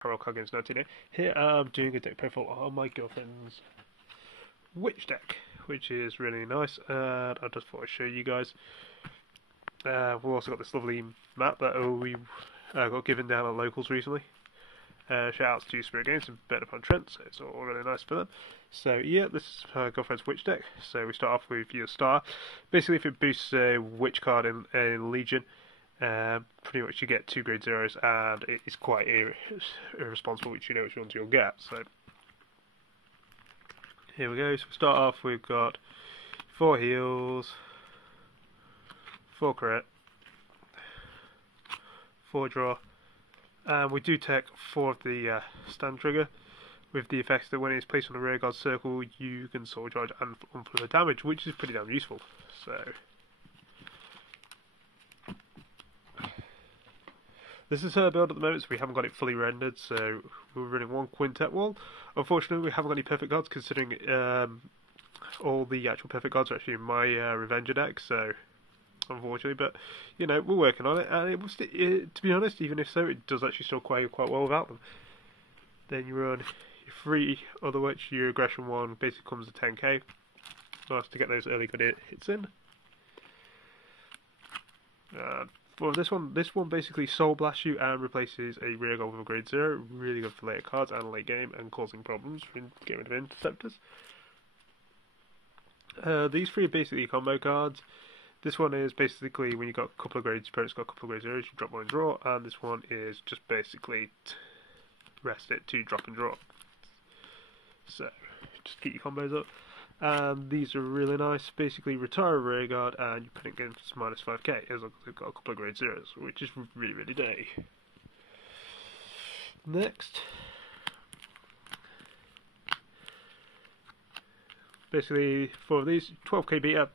Card Games 19. Here I'm doing a deck profile on my girlfriend's Witch deck, which is really nice, and I just thought I'd show you guys. We've also got this lovely map that we got given down at locals recently. Shout outs to Spirit Games and Bet Upon Trent, so it's all really nice for them. So yeah, this is her girlfriend's Witch deck. So we start off with your star. Basically, if it boosts a Witch card in Legion, pretty much you get 2 grade zeros, and it is quite irresponsible which ones you'll get. So here we go. So we start off, we've got 4 heals, 4 crit, 4 draw, and we do take 4 of the stand trigger, with the effects that when it's placed on a rear guard circle, you can soul charge and unflip damage, which is pretty damn useful. So this is her build at the moment, so we haven't got it fully rendered, so we're running 1 quintet wall. Unfortunately, we haven't got any perfect cards, considering all the actual perfect cards are actually in my Revenger deck, so unfortunately, but you know, we're working on it, and to be honest, even if so, it does actually still quite well without them. Then you run your 3 other Witch, your aggression 1 basically comes to 10k. Nice to get those early good hits in. For this one basically soul blasts you and replaces a rear guard with a grade 0. Really good for later cards and late game and causing problems for getting rid of interceptors. These 3 are basically combo cards. This one is basically when you got a couple of grades, opponent's got a couple of grade 0s, you drop 1 and draw, and this one is just basically rest it to drop and draw. So just keep your combos up. And these are really nice. Basically, retire a rear guard and you put it against minus 5k as long as they've got a couple of grade 0s, which is really dirty. Next, basically 4 of these, 12k beat up,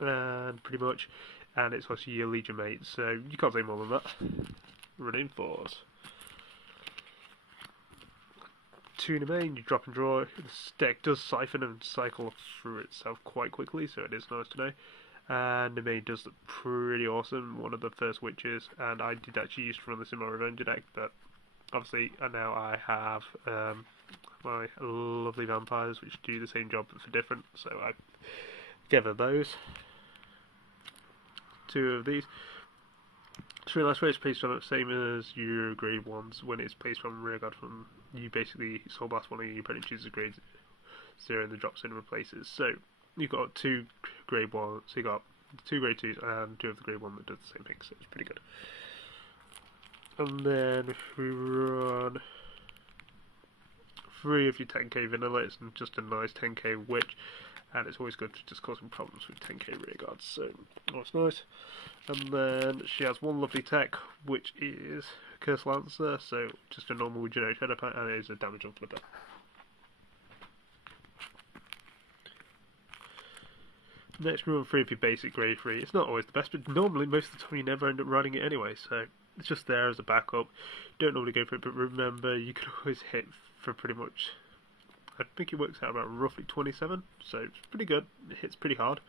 and pretty much, and it's also your Legion mate, so you can't say more than that. Running 4s. 2 in the main, you drop and draw. This deck does siphon and cycle through itself quite quickly, so it is nice to know. And the main does look pretty awesome, one of the first witches, and I did actually used to run this in my Revenger deck, but obviously now I have my lovely vampires which do the same job but for different, so I gather those. 2 of these. It's really nice where it's placed on it, same as your grade 1s. When it's placed from rear guard, from you basically soul blast one of your opponent chooses a grade 0 and the drops in and replaces. So you've got 2 grade 1s, so you got 2 grade 2s and 2 of the grade 1 that does the same thing, so it's pretty good. And then we run 3 of your 10k vanillas and just a nice 10k witch, and it's always good for just causing problems with 10k rear guards, so that's nice. And then she has 1 lovely tech, which is Curse Lancer, so just a normal generic shadow pack, and it is a damage unflipper. Next, we run 3 of your basic grade 3. It's not always the best, but normally most of the time you never end up running it anyway, so it's just there as a backup. You don't normally go for it, but remember, you can always hit for pretty much, I think it works out about roughly 27, so it's pretty good. It hits pretty hard.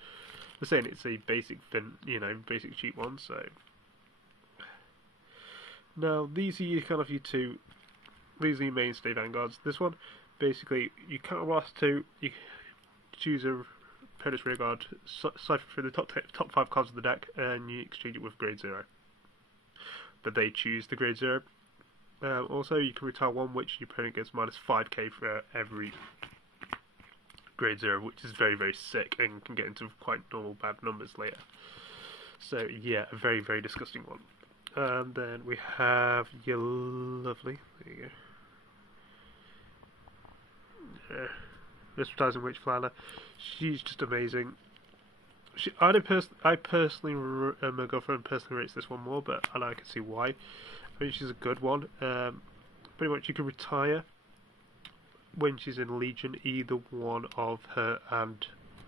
I'm saying it's a basic, basic cheap one. So now these are your kind of your 2. These are your mainstay vanguards. This one, basically, you counterblast 2. You choose a opponent's rear guard, siphon through the top 5 cards of the deck, and you exchange it with grade 0. But they choose the grade 0. Also, you can retire 1 which your opponent gets minus 5k for every grade 0, which is very sick and can get into quite normal bad numbers later. So yeah, a very disgusting one. And then we have your lovely, there you go, Mesmerizing Witch Flower. She's just amazing. I personally, my girlfriend personally rates this one more, but and I can see why. I mean, she's a good one. Pretty much you can retire when she's in Legion either one of her and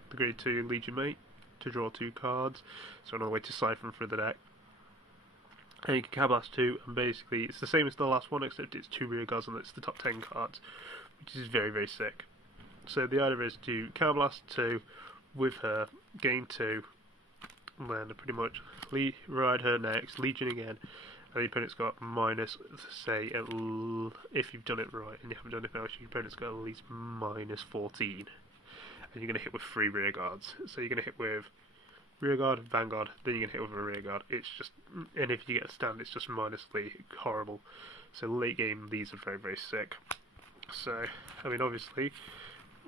the grade 2 Legion mate to draw 2 cards, so another way to siphon through the deck. And you can counterblast 2, and basically it's the same as the last one, except it's 2 rear guards and it's the top 10 cards, which is very sick. So the idea is to counterblast 2 with her, gain 2, and then pretty much ride her next, Legion again, and the opponent's got minus, say, if you've done it right and you haven't done anything else, your opponent's got at least minus 14. And you're going to hit with 3 rear guards. So you're going to hit with rear guard, vanguard, then you're going to hit with a rear guard. It's just, and if you get a stand, it's just minus 3, horrible. So late game, these are very, very sick. So, I mean, obviously,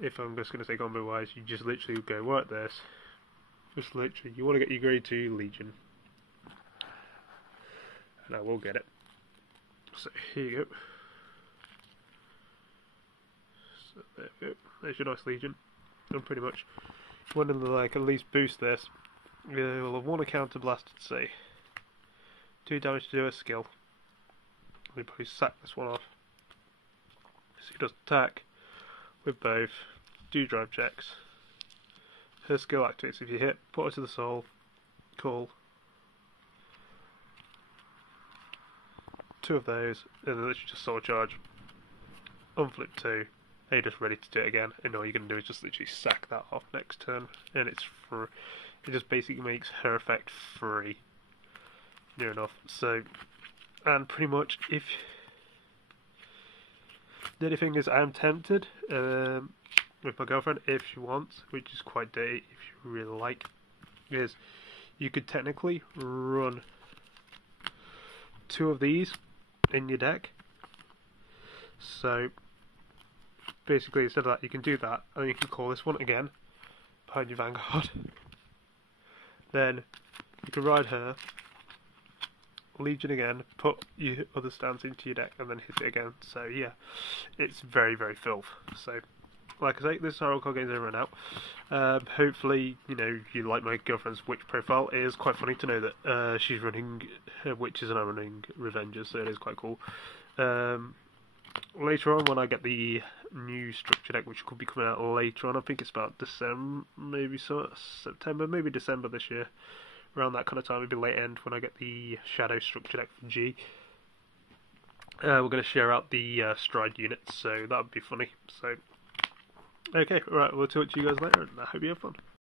if I'm just going to say combo wise, you just literally go like this. Just literally, you want to get your grade 2 Legion. And I will get it. So here you go. So there we go. There's your nice Legion. And pretty much, if you want to like at least boost this, you'll have 1 counter blasted, say 2 damage to do a skill. We probably sack this one off. So he does attack with both, do drive checks. Her skill activates if you hit, put her to the soul, call 2 of those, and then literally just soul charge, unflip 2, and you're just ready to do it again, and all you're going to do is just literally sack that off next turn, and it's free. It just basically makes her effect free. Near enough. So, and pretty much, if the only thing is, I'm tempted with my girlfriend, if she wants, which is quite dirty, if you really like, is you could technically run 2 of these in your deck. So basically, instead of that, you can do that, and you can call this one again behind your Vanguard. Then you can ride her, Legion again, put your other stands into your deck, and then hit it again. So yeah, it's very, very filth. So, like I say, this is how all card games are run out. Hopefully, you know, you like my girlfriend's witch profile. It is quite funny to know that she's running her witches and I'm running revengers, so it is quite cool. Later on, when I get the new structure deck, which could be coming out later on, I think it's about December, maybe September, maybe December this year. Around that kind of time, maybe late end, when I get the Shadow structure deck for G. We're going to share out the Stride units, so that would be funny. So, okay, right, we'll talk to you guys later, and I hope you have fun.